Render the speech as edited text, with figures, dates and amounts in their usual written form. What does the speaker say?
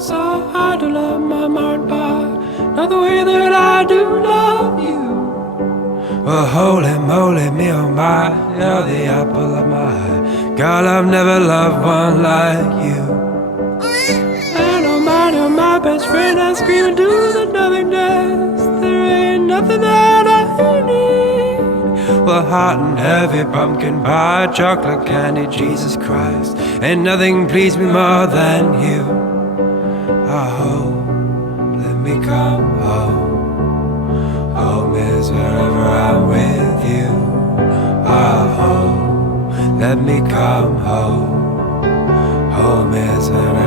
so hard to love my mind, but not the way that I do love you. Well, holy moly, me oh my, you're the apple of my eye. Girl, I've never loved one like you. And oh my best friend, I scream into the nothingness. There ain't nothing that I need. Well, hot and heavy pumpkin pie, chocolate candy, Jesus Christ, ain't nothing please me more than you. Oh, let me come home. Home is wherever I'm with you. Oh, let me come home. Home is wherever